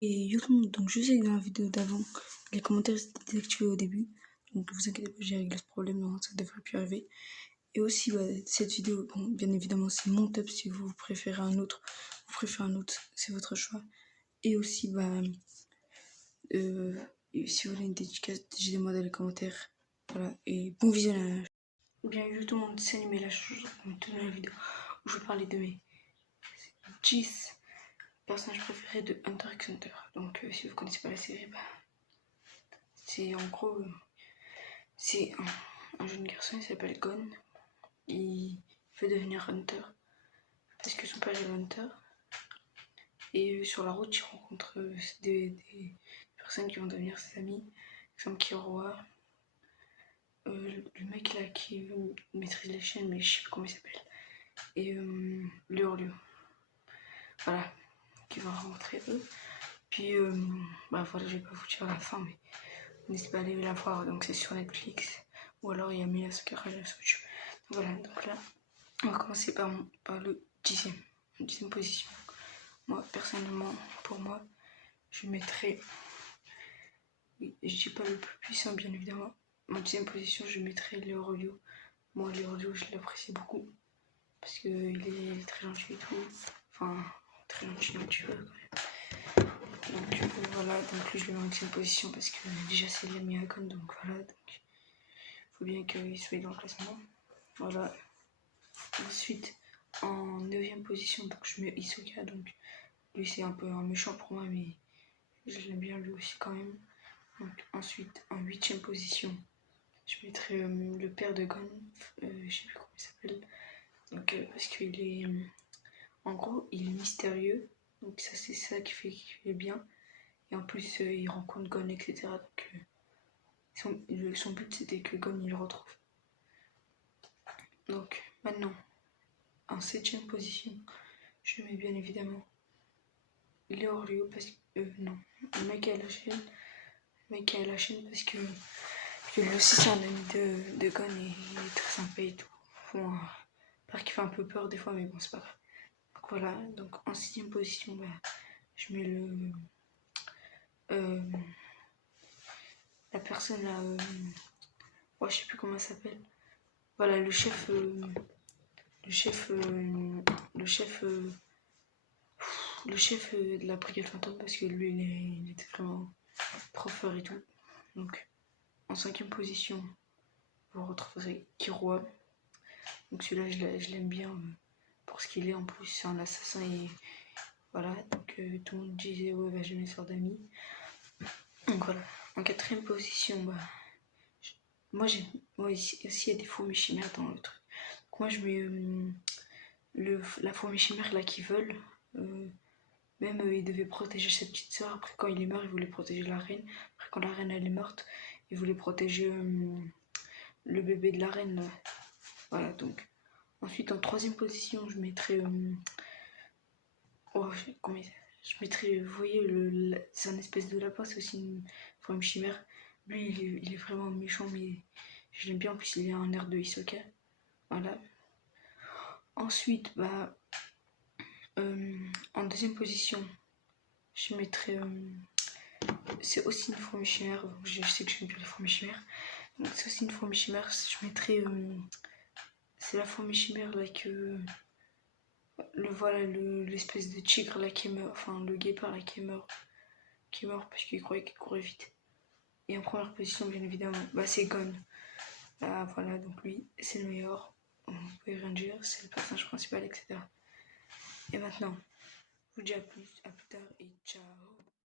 Et yo tout le monde, donc je sais que dans la vidéo d'avant, les commentaires étaient désactivés au début. Donc ne vous inquiétez pas, j'ai réglé ce problème, non, ça devrait plus arriver. Et aussi, cette vidéo, bon, bien évidemment, c'est mon top. Si vous préférez un autre, c'est votre choix. Et aussi, si vous voulez une dédicace, dites-moi dans les commentaires. Voilà, et bon visionnage. Bien, yo tout le monde, c'est animé là, je vous tourne la vidéo où je vais parler de mes 10 personnages préférés de Hunter x Hunter. Donc, si vous connaissez pas la série, c'est en gros, c'est un jeune garçon, il s'appelle Gon. Il veut devenir Hunter parce que son père est Hunter. Et sur la route, il rencontre des personnes qui vont devenir ses amis. Par exemple, Kiroa, le mec là qui maîtrise les chaînes, mais je sais plus comment il s'appelle. Et le Hurlio. Voilà, qui va rencontrer eux. Puis voilà, je vais pas vous dire la fin, mais n'hésitez pas à aller la voir. Donc c'est sur Netflix. Ou alors il y a Mila Sakura sur YouTube. Voilà, donc là, on va commencer par le 10e position. Moi, personnellement, pour moi, je mettrais, oui, je dis pas le plus puissant, bien évidemment. En 10e position, je mettrais le Hurlio. Moi, le Hurlio, je l'apprécie beaucoup. Parce qu'il est très gentil et tout. Enfin, très gentil, tu vois, quand même. Donc voilà, donc lui, je le mets en 10e position parce que déjà, c'est l'ami à Gon, donc voilà. Donc, faut bien qu'il soit dans le classement. Voilà. Ensuite, en 9e position, donc je mets Hisoka. Donc lui, c'est un peu un méchant pour moi, mais je l'aime bien lui aussi quand même. Donc, ensuite, en 8e position, je mettrai le père de Gon. Je sais plus comment il s'appelle. Donc, parce qu'il est. En gros, il est mystérieux. Donc, ça, c'est ça qui fait qu'il est bien. Et en plus, il rencontre Gon, etc. Donc, son but, c'était que Gon, il le retrouve. Donc, maintenant, en 7e position, je mets bien évidemment le Hurlio parce que. Non, le mec à la chaîne. Parce que lui aussi, c'est un ami de Gon et il est très sympa et tout. Bon, part qu'il fait un peu peur des fois, mais bon, c'est pas grave. Donc voilà, donc en 6e position, je mets la personne là, je sais plus comment elle s'appelle. Voilà, le chef de la brigade fantôme, parce que lui, il était vraiment trop fort et tout. Donc, en 5e position, vous retrouverez Kiroa. Donc celui-là, je l'aime bien pour ce qu'il est. En plus, c'est un assassin et voilà. Donc tout le monde disait ouais, va jamais sort d'amis. Donc voilà. En 4e position, moi j'aime. Moi aussi, il y a des fourmis chimères dans le truc. Donc moi je mets la fourmi chimère là qui vole. Même il devait protéger sa petite soeur. Après quand il est mort, il voulait protéger la reine. Après quand la reine elle est morte, il voulait protéger le bébé de la reine. Là. Voilà donc. Ensuite en 3e position, je mettrais je mettrais, vous voyez, c'est un espèce de lapin, c'est aussi une forme chimère. Lui, il est vraiment méchant, mais je l'aime bien. En plus, il a un air de Hisoka. Voilà. Ensuite, en 2e position, je mettrais. C'est aussi une fourmi chimère. Je sais que j'aime bien les fourmis chimères. Donc, c'est aussi une fourmi chimère. Je mettrais. C'est la fourmi chimère là que. Voilà, l'espèce de tigre là qui meurt. Enfin, le guépard là qui meurt parce qu'il croyait qu'il courait vite. Et en première position, bien évidemment, c'est Gon. Voilà, donc lui, c'est le meilleur. Vous pouvez rien dire, c'est le personnage principal, etc. Et maintenant, je vous dis à plus tard et ciao.